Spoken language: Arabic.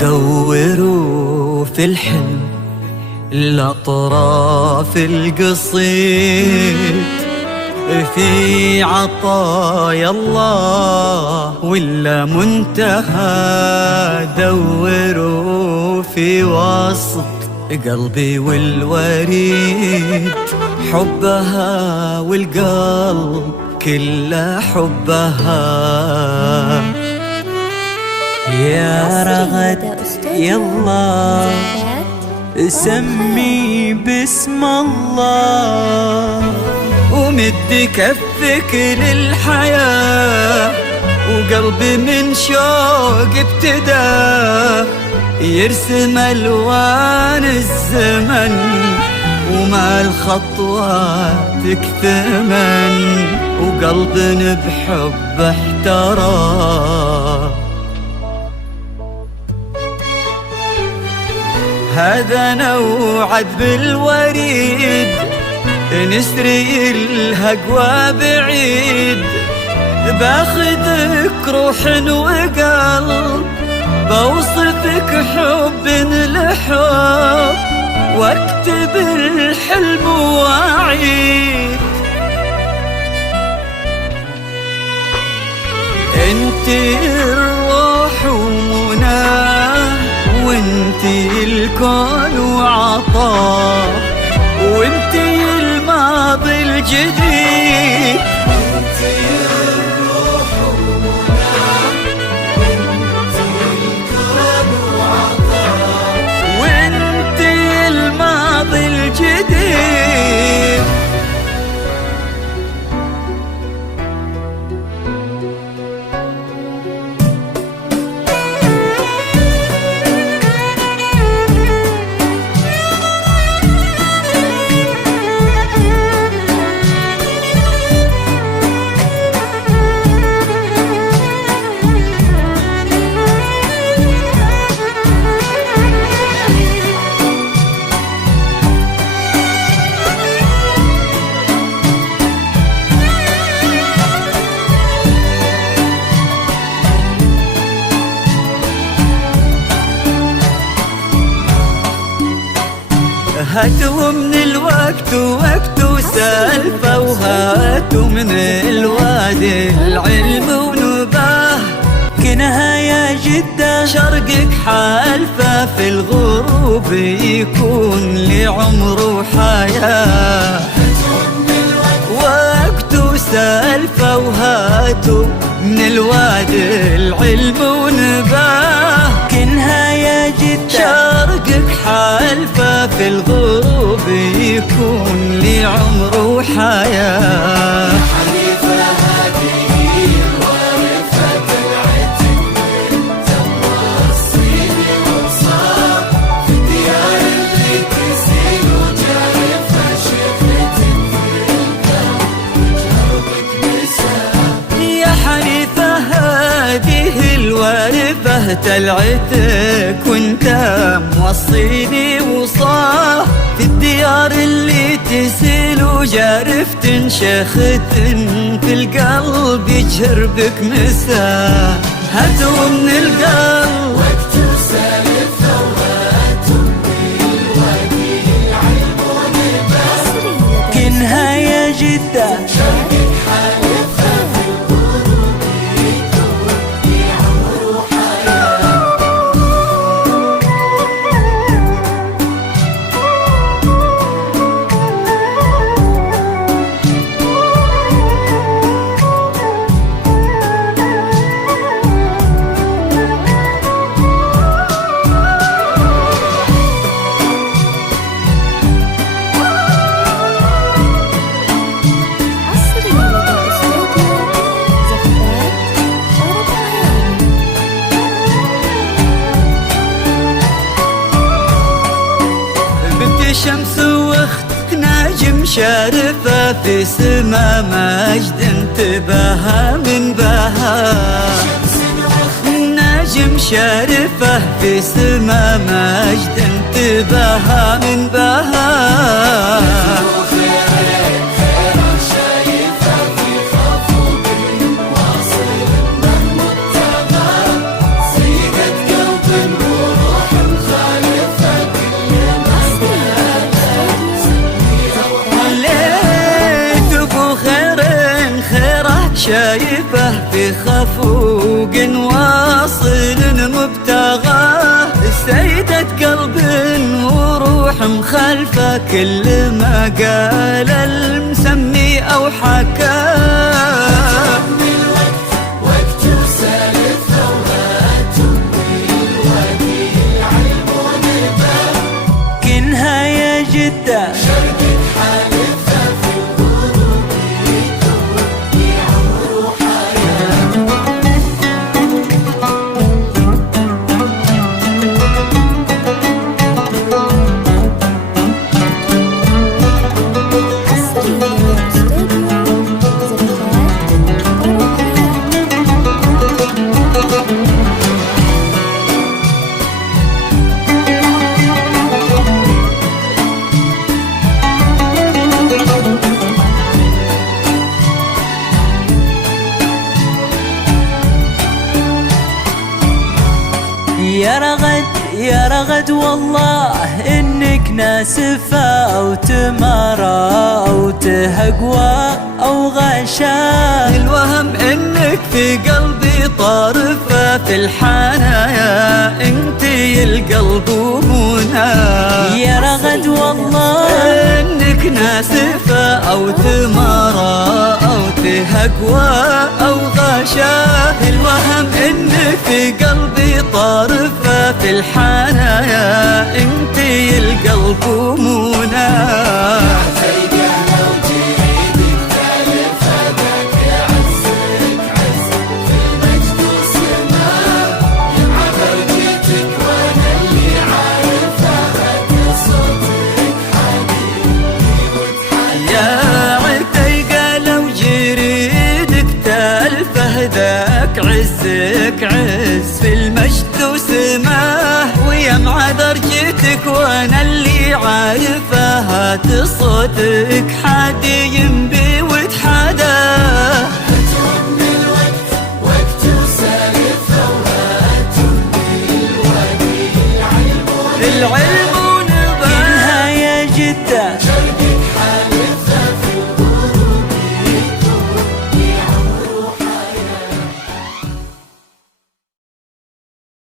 دوروا في الحلم الأطراف القصيد، في عطايا الله ولا منتهى. دوروا في وسط قلبي والوريد، حبها والقلب كله حبها. يا رغد يلا سمي باسم الله، ومد كفك للحياة، وقلبي من شوق ابتدى يرسم ألوان الزمن، وما الخطواتك ثمن، وقلب بحب احترى. هذا نوعد بالوريد، نسري الهقوى بعيد، باخذك روح وقلب، بوصفك حب لحب، واكتب الحلم واعيد. انتي الروح ومناه، وانتي الكون وعطاه، وانتي الماضي الجديد. انتي الروح ومناه، وانتي الكون وعطاه، وانتي الماضي الجديد. هاتوا من الوقت ووقت وسالفة، وهاتوا من الوادي العلم ونباه. كنها يا جدة شرقك حالفة، في الغروب يكون لعمر وحياة. وقت وسالفة وهاتوا من الوادي العلم ونباه. كنها يا جدة شرقك حالفة، في الغروب يكون لعمر وحياة. حليفة هذه الوارثة العتق، انت موصيني وصار في الديار اللي تسيل وجارفة، شفت في الكون جربك مساء. يا حليفة هذه الوارثة تلعتك، وانت موصيني وصاه في الديار اللي تسيل وجارف تنشخت في القلب يجربك مساء. هاتوا من القلب وقت وسالفة، وهاتوا من الوادي العلم ونباه. كنها يا جدة شرقك حالفة، في الغروب يكون لعمر وحياة. شمس واخت ناجم شارفة، في سما مجد انتباها من بها. ناجم شارفة في سما مجد انتباها من بها. سيدة قلب النور شايفه في خفوق واصل مبتغاه، سيدة قلب وروح مخالفة كل ما قال المسمي أو حكاه. وقت وسالف ثورات بالوادي العلم ونباه، كنها يا جدة شرقك حالفها في الغروب يدور عمر وحياة. يا رغد والله إنك ناسفة أو تمارى أو تهقوى أو غشا، الوهم إنك في قلبي طارفة في الحنايا انتي القلب ومنى. يا رغد والله إنك ناسفة أو تمارى أو تهقوى أو غشا، الوهم إنك في قلبي طارفة في الحنايا انتي القلب ومنى. عتيقة لو جريدك تالف هداك يعزك عز في المجد وسماه، يمع برجتك وانا اللي عارفه هدى صوتك حبيبي وتحيا. يا عتيقة لو جريدك تالف هداك عزك عز في المجد وسماه، ويمع درجتك وانا اللي عارفه هات صوتك حادي ينبي وتحداه. هاتهم الوقت وقت وسالف ثورات بالوادي العلم العلم ونباه، كلها يا جدة